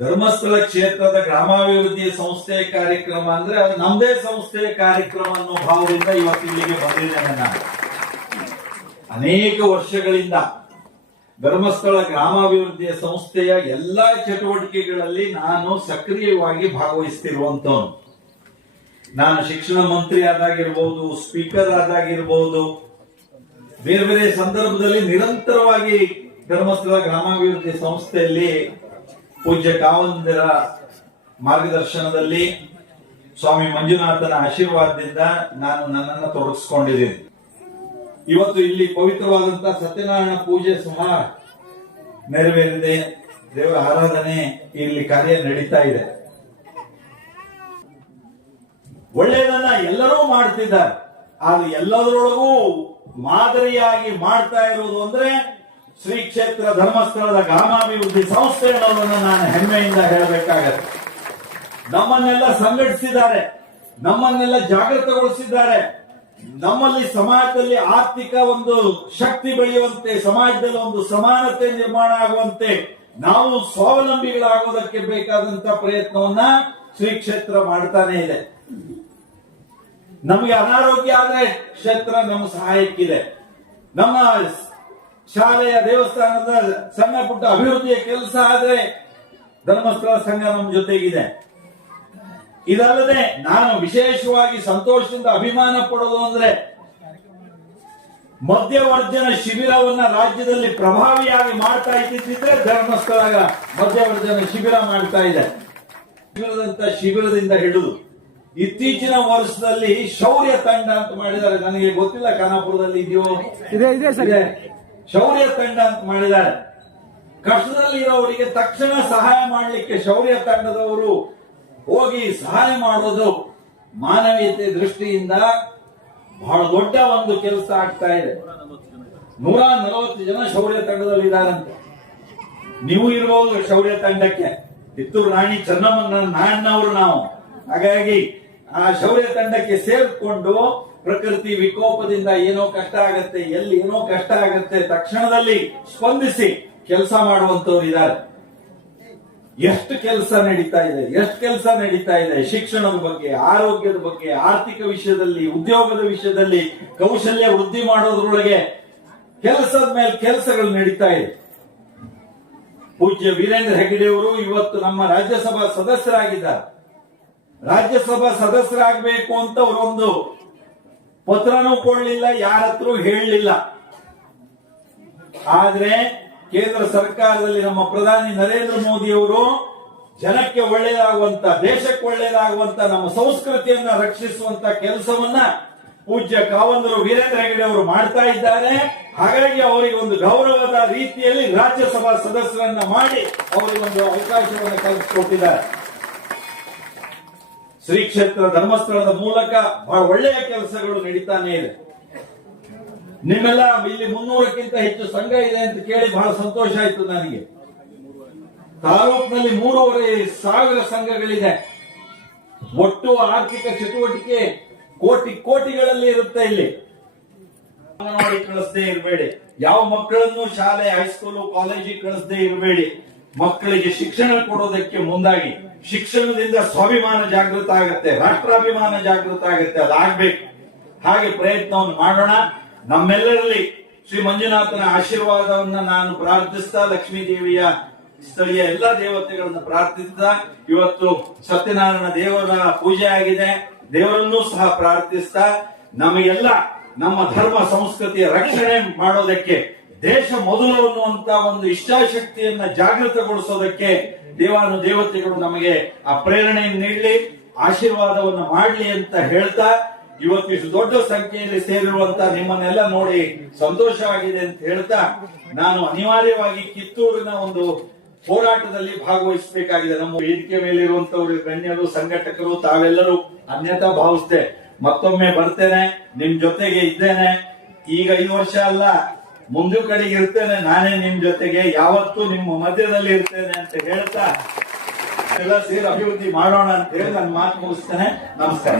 ಧರ್ಮಸ್ಥಳ ಕ್ಷೇತ್ರದ ಗ್ರಾಮಾಭಿವೃದ್ಧಿ ಸಂಸ್ಥೆ ಕಾರ್ಯಕ್ರಮ ಅಂದ್ರೆ ನಮ್ದೇ ಸಂಸ್ಥೆಯ ಕಾರ್ಯಕ್ರಮ ಅನ್ನೋ ಭಾವದಿಂದ ಇವತ್ತು ಇಲ್ಲಿಗೆ ಬಂದಿದ್ದೇನೆ ನಾನು. ಅನೇಕ ವರ್ಷಗಳಿಂದ ಧರ್ಮಸ್ಥಳ ಗ್ರಾಮಾಭಿವೃದ್ಧಿಯ ಸಂಸ್ಥೆಯ ಎಲ್ಲಾ ಚಟುವಟಿಕೆಗಳಲ್ಲಿ ನಾನು ಸಕ್ರಿಯವಾಗಿ ಭಾಗವಹಿಸ್ತಿರುವಂತವನು ನಾನು ಶಿಕ್ಷಣ ಮಂತ್ರಿ ಆದಾಗಿರ್ಬೋದು ಸ್ಪೀಕರ್ ಆದಾಗಿರ್ಬೋದು. ಬೇರೆ ಬೇರೆ ಸಂದರ್ಭದಲ್ಲಿ ನಿರಂತರವಾಗಿ ಧರ್ಮಸ್ಥಳ ಗ್ರಾಮಾಭಿವೃದ್ಧಿ ಸಂಸ್ಥೆಯಲ್ಲಿ ಪೂಜ್ಯ ಕಾವಂದಿರ ಮಾರ್ಗದರ್ಶನದಲ್ಲಿ ಸ್ವಾಮಿ ಮಂಜುನಾಥನ ಆಶೀರ್ವಾದದಿಂದ ನಾನು ನನ್ನನ್ನು ತೊಡಗಿಸ್ಕೊಂಡಿದ್ದೀನಿ. ಇವತ್ತು ಇಲ್ಲಿ ಪವಿತ್ರವಾದಂತಹ ಸತ್ಯನಾರಾಯಣ ಪೂಜೆ ಸಹ ನೆರವೇರಿದೆ. ದೇವರ ಆರಾಧನೆ ಇಲ್ಲಿ ಕಾರ್ಯ ನಡೀತಾ ಇದೆ. ಒಳ್ಳೆಯದನ್ನ ಎಲ್ಲರೂ ಮಾಡ್ತಿದ್ದಾರೆ. ಆದ್ರೆ ಎಲ್ಲದರೊಳಗೂ ಮಾದರಿಯಾಗಿ ಮಾಡ್ತಾ ಇರುವುದು ಅಂದ್ರೆ ಶ್ರೀ ಕ್ಷೇತ್ರ ಧರ್ಮಸ್ಥಳದ ಗ್ರಾಮಾಭಿವೃದ್ಧಿ ಸಂಸ್ಥೆ ಅನ್ನೋದನ್ನ ನಾನು ಹೆಮ್ಮೆಯಿಂದ ಹೇಳಬೇಕಾಗತ್ತೆ. ನಮ್ಮನ್ನೆಲ್ಲ ಸಂಘಟಿಸಿದ್ದಾರೆ. ನಮ್ಮನ್ನೆಲ್ಲ ಜಾಗೃತಗೊಳಿಸಿದ್ದಾರೆ. ನಮ್ಮಲ್ಲಿ ಸಮಾಜದಲ್ಲಿ ಆರ್ಥಿಕ ಒಂದು ಶಕ್ತಿ ಬೆಳೆಯುವಂತೆ, ಸಮಾಜದಲ್ಲಿ ಒಂದು ಸಮಾನತೆ ನಿರ್ಮಾಣ ಆಗುವಂತೆ ನಾವು ಸ್ವಾವಲಂಬಿಗಳಾಗೋದಕ್ಕೆ ಬೇಕಾದಂತ ಪ್ರಯತ್ನವನ್ನ ಶ್ರೀ ಕ್ಷೇತ್ರ ಮಾಡ್ತಾನೆ ಇದೆ. ನಮಗೆ ಅನಾರೋಗ್ಯ ಆದ್ರೆ ಕ್ಷೇತ್ರ ನಮ್ಮ ಸಹಾಯಕ್ಕಿದೆ. ನಮ್ಮ ಶಾಲೆಯ ದೇವಸ್ಥಾನದ ಸಣ್ಣ ಪುಟ್ಟ ಅಭಿವೃದ್ಧಿಯ ಕೆಲಸ ಆದ್ರೆ ಧರ್ಮಸ್ಥಳ ಸಂಘ ನಮ್ಮ ಜೊತೆಗಿದೆ. ಇದಲ್ಲದೆ ನಾನು ವಿಶೇಷವಾಗಿ ಸಂತೋಷದಿಂದ ಅಭಿಮಾನ ಪಡೋದು ಅಂದ್ರೆ ಮಧ್ಯವರ್ಜನ ಶಿಬಿರವನ್ನ ರಾಜ್ಯದಲ್ಲಿ ಪ್ರಭಾವಿಯಾಗಿ ಮಾಡ್ತಾ ಇದ್ದಿದ್ರೆ ಧರ್ಮಸ್ಥಳ ಮಧ್ಯವರ್ಜನ ಶಿಬಿರ ಮಾಡ್ತಾ ಇದೆ. ಶಿಬಿರದಂತ ಶಿಬಿರದಿಂದ ಹಿಡಿದು ಇತ್ತೀಚಿನ ವರ್ಷದಲ್ಲಿ ಶೌರ್ಯ ತಂಡ ಅಂತ ಮಾಡಿದ್ದಾರೆ. ನನಗೆ ಗೊತ್ತಿಲ್ಲ ಖಾನಾಪುರದಲ್ಲಿ ಇದೆಯೋ ಇದೆ. ಶೌರ್ಯ ತಂಡ ಅಂತ ಮಾಡಿದ್ದಾರೆ. ಕಷ್ಟದಲ್ಲಿ ಇರೋವರಿಗೆ ತಕ್ಷಣ ಸಹಾಯ ಮಾಡಲಿಕ್ಕೆ ಶೌರ್ಯ ತಂಡದವರು ಹೋಗಿ ಸಹಾಯ ಮಾಡೋದು ಮಾನವೀಯತೆ ದೃಷ್ಟಿಯಿಂದ ಬಹಳ ದೊಡ್ಡ ಒಂದು ಕೆಲಸ ಆಗ್ತಾ ಇದೆ. ನೂರ ನಲವತ್ತು ಜನ ಶೌರ್ಯ ತಂಡದಲ್ಲಿ ಇದ್ದಾರಂತೆ. ನೀವು ಇರಬಹುದು ಶೌರ್ಯ ತಂಡಕ್ಕೆ. ಕಿತ್ತೂರು ರಾಣಿ ಚೆನ್ನಮ್ಮನ ನಾಣ್ಣವರು ನಾವು. ಹಾಗಾಗಿ ಆ ಶೌರ್ಯ ತಂಡಕ್ಕೆ ಸೇರ್ಕೊಂಡು ಪ್ರಕೃತಿ ವಿಕೋಪದಿಂದ ಏನೋ ಕಷ್ಟ ಆಗತ್ತೆ, ಎಲ್ಲಿ ಏನೋ ಕಷ್ಟ ಆಗತ್ತೆ, ತಕ್ಷಣದಲ್ಲಿ ಸ್ಪಂದಿಸಿ ಕೆಲಸ ಮಾಡುವಂತವ್ರು ಇದ್ದಾರೆ. ಎಷ್ಟು ಕೆಲಸ ನಡೀತಾ ಇದೆ, ಎಷ್ಟು ಕೆಲಸ ನಡೀತಾ ಇದೆ, ಶಿಕ್ಷಣದ ಬಗ್ಗೆ, ಆರೋಗ್ಯದ ಬಗ್ಗೆ, ಆರ್ಥಿಕ ವಿಷಯದಲ್ಲಿ, ಉದ್ಯೋಗದ ವಿಷಯದಲ್ಲಿ, ಕೌಶಲ್ಯ ವೃದ್ಧಿ ಮಾಡೋದ್ರೊಳಗೆ ಕೆಲಸದ ಮೇಲೆ ಕೆಲಸಗಳು ನಡೀತಾ ಇದೆ. ಪೂಜ್ಯ ವೀರೇಂದ್ರ ಹೆಗಡೆ ಅವರು ಇವತ್ತು ನಮ್ಮ ರಾಜ್ಯಸಭಾ ಸದಸ್ಯರಾಗಿದ್ದಾರೆ. ರಾಜ್ಯಸಭಾ ಸದಸ್ಯರಾಗಬೇಕು ಅಂತ ಅವರೊಂದು ಪತ್ರನೂ ಕೊಡ್ಲಿಲ್ಲ, ಯಾರತ್ರೂ ಹೇಳಲಿಲ್ಲ. ಆದ್ರೆ ಕೇಂದ್ರ ಸರ್ಕಾರದಲ್ಲಿ ನಮ್ಮ ಪ್ರಧಾನಿ ನರೇಂದ್ರ ಮೋದಿ ಅವರು ಜನಕ್ಕೆ ಒಳ್ಳೆಯದಾಗುವಂತ, ದೇಶಕ್ಕೆ ಒಳ್ಳೆಯದಾಗುವಂತ, ನಮ್ಮ ಸಂಸ್ಕೃತಿಯನ್ನ ರಕ್ಷಿಸುವಂತ ಕೆಲಸವನ್ನ ಪೂಜ್ಯ ಕಾವಂದರು ವೀರೇಂದ್ರ ಹೆಗಡೆ ಅವರು ಮಾಡ್ತಾ ಇದ್ದಾರೆ. ಹಾಗಾಗಿ ಅವರಿಗೆ ಒಂದು ಗೌರವದ ರೀತಿಯಲ್ಲಿ ರಾಜ್ಯಸಭಾ ಸದಸ್ಯರನ್ನ ಮಾಡಿ ಅವರಿಗೆ ಒಂದು ಅವಕಾಶವನ್ನು ಕಲ್ಪಿಸಿಕೊಟ್ಟಿದ್ದಾರೆ. ಶ್ರೀ ಕ್ಷೇತ್ರ ಧರ್ಮಸ್ಥಳದ ಮೂಲಕ ಬಹಳ ಒಳ್ಳೆಯ ಕೆಲಸಗಳು ನಡೀತಾನೆ ಇದೆ. ನಿಮ್ಮೆಲ್ಲ ಇಲ್ಲಿ ಮುನ್ನೂರಕ್ಕಿಂತ ಹೆಚ್ಚು ಸಂಘ ಇದೆ ಅಂತ ಕೇಳಿ ಬಹಳ ಸಂತೋಷ ಆಯ್ತು ನನಗೆ. ತಾಲೂಕಿನಲ್ಲಿ ಮೂರುವರೆ ಸಾವಿರ ಸಂಘಗಳಿದೆ. ಒಟ್ಟು ಆರ್ಥಿಕ ಚಟುವಟಿಕೆ ಕೋಟಿ ಕೋಟಿಗಳಲ್ಲಿ ಇರುತ್ತೆ ಇಲ್ಲಿ. ಅಂಗನವಾಡಿ ಕಳಿಸದೇ ಇರಬೇಡಿ. ಯಾವ ಮಕ್ಕಳನ್ನು ಶಾಲೆ, ಹೈಸ್ಕೂಲು, ಕಾಲೇಜಿಗೆ ಕಳಿಸದೇ ಇರಬೇಡಿ. ಮಕ್ಕಳಿಗೆ ಶಿಕ್ಷಣ ಕೊಡೋದಕ್ಕೆ ಮುಂದಾಗಿ ಶಿಕ್ಷಣದಿಂದ ಸ್ವಾಭಿಮಾನ ಜಾಗೃತ ಆಗತ್ತೆ, ರಾಷ್ಟ್ರಾಭಿಮಾನ ಜಾಗೃತ ಆಗತ್ತೆ, ಅದಾಗ್ಬೇಕು. ಹಾಗೆ ಪ್ರಯತ್ನವನ್ನು ಮಾಡೋಣ. ನಮ್ಮೆಲ್ಲರಲ್ಲಿ ಶ್ರೀ ಮಂಜುನಾಥನ ಆಶೀರ್ವಾದವನ್ನ ನಾನು ಪ್ರಾರ್ಥಿಸ್ತಾ, ಲಕ್ಷ್ಮೀ ದೇವಿಯ ಸ್ಥಳೀಯ ಎಲ್ಲ ದೇವತೆಗಳನ್ನು ಪ್ರಾರ್ಥಿಸ್ತಾ, ಇವತ್ತು ಸತ್ಯನಾರಾಯಣ ದೇವರ ಪೂಜೆ ಆಗಿದೆ. ದೇವರನ್ನೂ ಸಹ ಪ್ರಾರ್ಥಿಸ್ತಾ, ನಮಗೆಲ್ಲ ನಮ್ಮ ಧರ್ಮ, ಸಂಸ್ಕೃತಿಯ ರಕ್ಷಣೆ ಮಾಡೋದಕ್ಕೆ ದೇಶ ಮೊದಲು ಅನ್ನುವಂತ ಒಂದು ಇಚ್ಛಾಶಕ್ತಿಯನ್ನ ಜಾಗೃತಗೊಳಿಸೋದಕ್ಕೆ ದೇವಾನು ದೇವತೆಗಳು ನಮಗೆ ಆ ಪ್ರೇರಣೆಯನ್ನು ನೀಡಲಿ, ಆಶೀರ್ವಾದವನ್ನು ಮಾಡಲಿ ಅಂತ ಹೇಳ್ತಾ, ಇವತ್ತು ಇಷ್ಟು ದೊಡ್ಡ ಸಂಖ್ಯೆಯಲ್ಲಿ ಸೇರಿರುವಂತ ನಿಮ್ಮನ್ನೆಲ್ಲ ನೋಡಿ ಸಂತೋಷವಾಗಿದೆ ಅಂತ ಹೇಳ್ತಾ, ನಾನು ಅನಿವಾರ್ಯವಾಗಿ ಕಿತ್ತೂರಿನ ಒಂದು ಹೋರಾಟದಲ್ಲಿ ಭಾಗವಹಿಸಬೇಕಾಗಿದೆ. ನಮ್ಮ ವೇದಿಕೆ ಮೇಲೆ ಇರುವಂತವರು ಗಣ್ಯರು, ಸಂಘಟಕರು, ತಾವೆಲ್ಲರೂ ಅನ್ಯತಾ ಭಾವಿಸ್ತೆ ಮತ್ತೊಮ್ಮೆ ಬರ್ತೇನೆ, ನಿಮ್ ಜೊತೆಗೆ ಇದ್ದೇನೆ. ಈಗ ಐದು ವರ್ಷ ಅಲ್ಲ ಮುಂದೆ ಕಡೆಗೆ ಇರ್ತೇನೆ, ನಾನೇ ನಿಮ್ ಜೊತೆಗೆ, ಯಾವತ್ತೂ ನಿಮ್ಮ ಮಧ್ಯದಲ್ಲಿ ಇರ್ತೇನೆ ಅಂತ ಹೇಳ್ತಾ ಎಲ್ಲ ಸೇರಿ ಅಭಿವೃದ್ಧಿ ಮಾಡೋಣ ಅಂತ ಹೇಳಿ ನಾನು ಮಾತು ಮುಗಿಸ್ತೇನೆ. ನಮಸ್ಕಾರ.